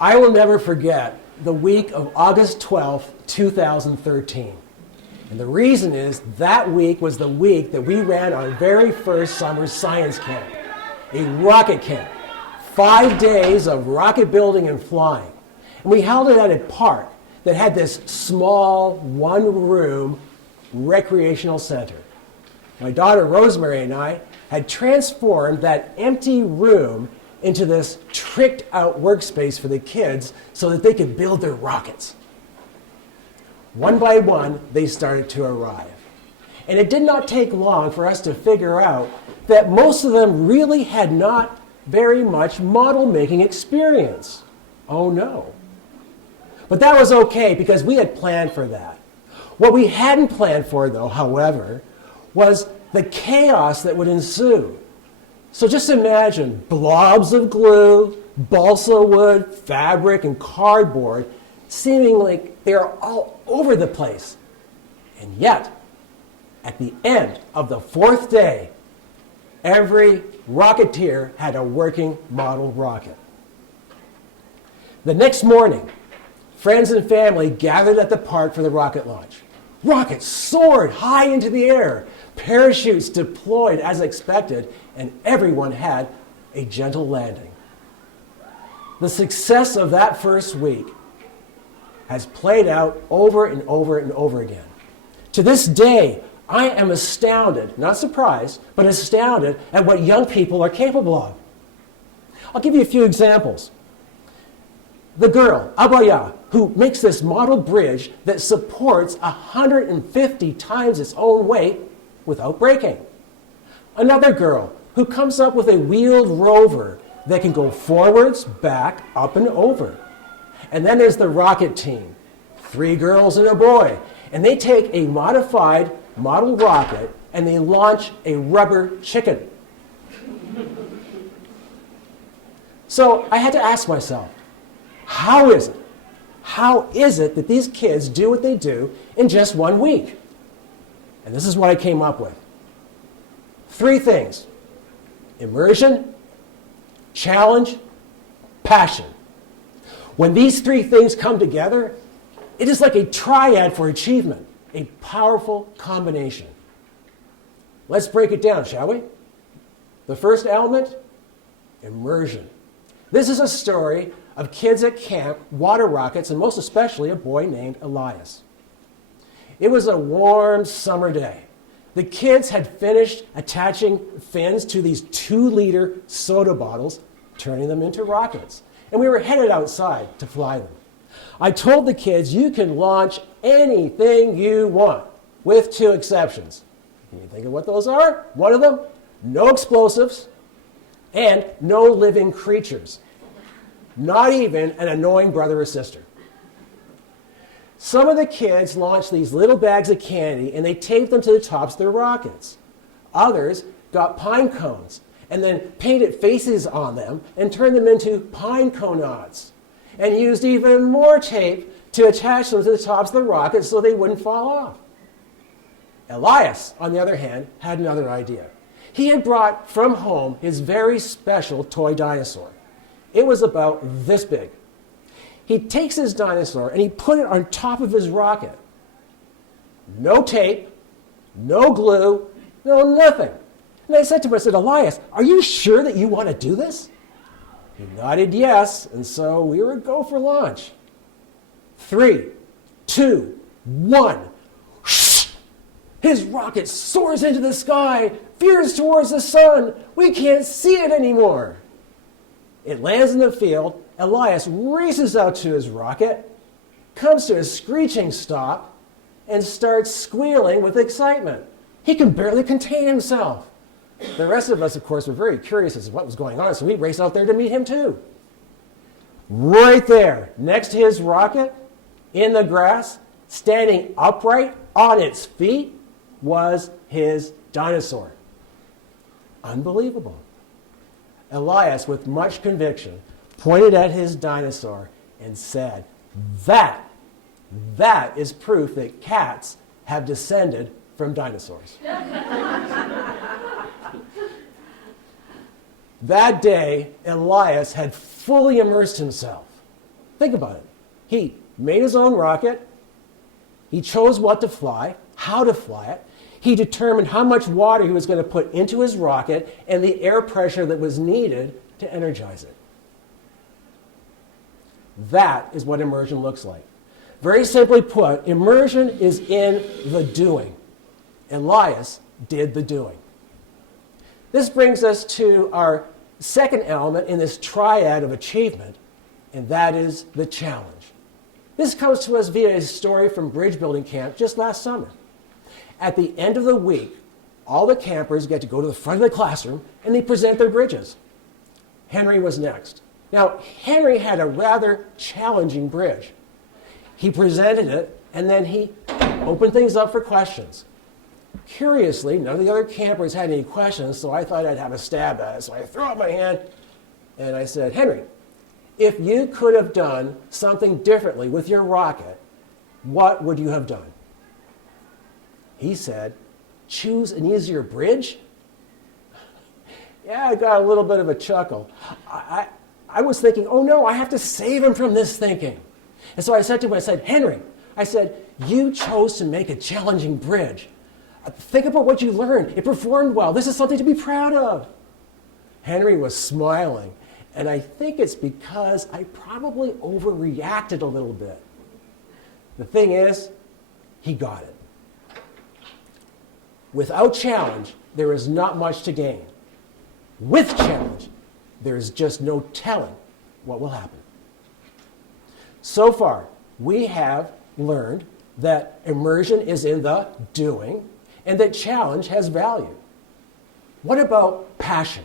I will never forget the week of August 12th, 2013. And the reason is that week was the week that we ran our very first summer science camp, a rocket camp. 5 days of rocket building and flying. And we held it at a park that had this small, one-room recreational center. My daughter Rosemary and I had transformed that empty room into this tricked-out workspace for the kids so that they could build their rockets. One by one, they started to arrive. And it did not take long for us to figure out that most of them really had not very much model-making experience. Oh no. But that was okay because we had planned for that. What we hadn't planned for, though, however, was the chaos that would ensue. So just imagine blobs of glue, balsa wood, fabric, and cardboard seeming like they're all over the place. And yet, at the end of the 4th day, every Rocketeer had a working model rocket. The next morning, friends and family gathered at the park for the rocket launch. Rockets soared high into the air, parachutes deployed as expected, and everyone had a gentle landing. The success of that first week has played out over and over and over again. To this day, I am astounded, not surprised, but astounded at what young people are capable of. I'll give you a few examples. The girl, Abaya, who makes this model bridge that supports 150 times its own weight without breaking. Another girl who comes up with a wheeled rover that can go forwards, back, up, and over. And then there's the rocket team, 3 girls and a boy, and they take a modified model rocket and they launch a rubber chicken. So I had to ask myself, how is it that these kids do what they do in just 1 week? And this is what I came up with. 3 things: immersion, challenge, passion. When these 3 things come together, it is like a triad for achievement, a powerful combination. Let's break it down, shall we? The first element, immersion. This is a story of kids at camp, water rockets, and most especially a boy named Elias. It was a warm summer day. The kids had finished attaching fins to these 2-liter soda bottles, turning them into rockets. And we were headed outside to fly them. I told the kids, you can launch anything you want, with 2 exceptions. Can you think of what those are? One of them, no explosives and no living creatures. Not even an annoying brother or sister. Some of the kids launched these little bags of candy and they taped them to the tops of their rockets. Others got pine cones and then painted faces on them and turned them into pine conettes, and used even more tape to attach them to the tops of the rockets so they wouldn't fall off. Elias, on the other hand, had another idea. He had brought from home his very special toy dinosaur. It was about this big. He takes his dinosaur and he put it on top of his rocket. No tape, no glue, no nothing. And I said to him, I said, Elias, are you sure that you want to do this? He nodded yes, and so we were go for launch. 3, 2, 1. His rocket soars into the sky, veers towards the sun. We can't see it anymore. It lands in the field. Elias races out to his rocket, comes to a screeching stop, and starts squealing with excitement. He can barely contain himself. The rest of us, of course, were very curious as to what was going on, so we raced out there to meet him too. Right there, next to his rocket, in the grass, standing upright on its feet, was his dinosaur. Unbelievable. Elias, with much conviction, pointed at his dinosaur and said, that is proof that cats have descended from dinosaurs. That day, Elias had fully immersed himself. Think about it. He made his own rocket. He chose what to fly, how to fly it. He determined how much water he was going to put into his rocket and the air pressure that was needed to energize it. That is what immersion looks like. Very simply put, immersion is in the doing. Elias did the doing. This brings us to our second element in this triad of achievement, and that is the challenge. This comes to us via a story from bridge building camp just last summer. At the end of the week, all the campers get to go to the front of the classroom and they present their bridges. Henry was next. Now, Henry had a rather challenging bridge. He presented it and then he opened things up for questions. Curiously, none of the other campers had any questions, so I thought I'd have a stab at it. So I threw up my hand and I said, Henry, if you could have done something differently with your rocket, what would you have done? He said, choose an easier bridge? Yeah, I got a little bit of a chuckle. I was thinking, oh no, I have to save him from this thinking. And so I said to him, I said, Henry, I said, you chose to make a challenging bridge. Think about what you learned. It performed well. This is something to be proud of. Henry was smiling, and I think it's because I probably overreacted a little bit. The thing is, he got it. Without challenge, there is not much to gain. With challenge, there is just no telling what will happen. So far, we have learned that immersion is in the doing and that challenge has value. What about passion?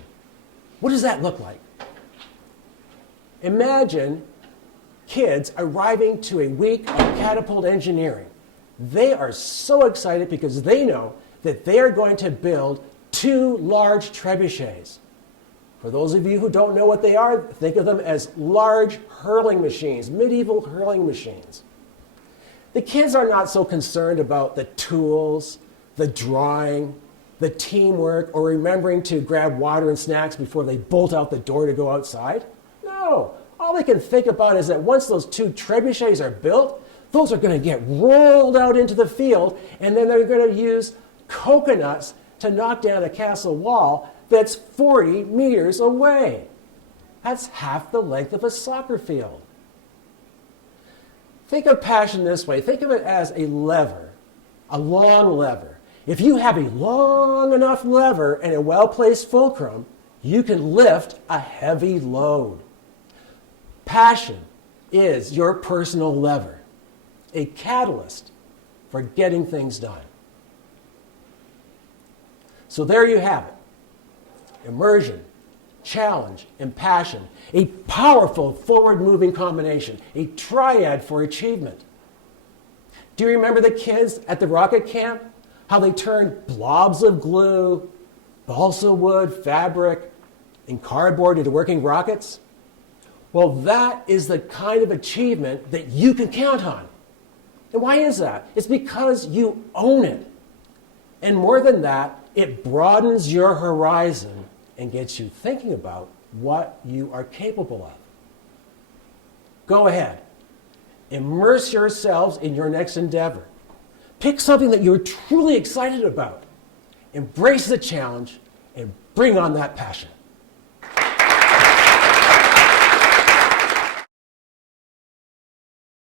What does that look like? Imagine kids arriving to a week of catapult engineering. They are so excited because they know that they are going to build 2 large trebuchets. For those of you who don't know what they are, think of them as large hurling machines, medieval hurling machines. The kids are not so concerned about the tools, the drawing, the teamwork, or remembering to grab water and snacks before they bolt out the door to go outside. No, all they can think about is that once those 2 trebuchets are built, those are going to get rolled out into the field, and then they're going to use coconuts to knock down a castle wall that's 40 meters away. That's half the length of a soccer field. Think of passion this way. Think of it as a lever, a long lever. If you have a long enough lever and a well-placed fulcrum, you can lift a heavy load. Passion is your personal lever, a catalyst for getting things done. So there you have it. Immersion, challenge, and passion. A powerful forward-moving combination. A triad for achievement. Do you remember the kids at the rocket camp? How they turned blobs of glue, balsa wood, fabric, and cardboard into working rockets? Well, that is the kind of achievement that you can count on. And why is that? It's because you own it. And more than that, it broadens your horizon and gets you thinking about what you are capable of. Go ahead. Immerse yourselves in your next endeavor. Pick something that you're truly excited about. Embrace the challenge and bring on that passion.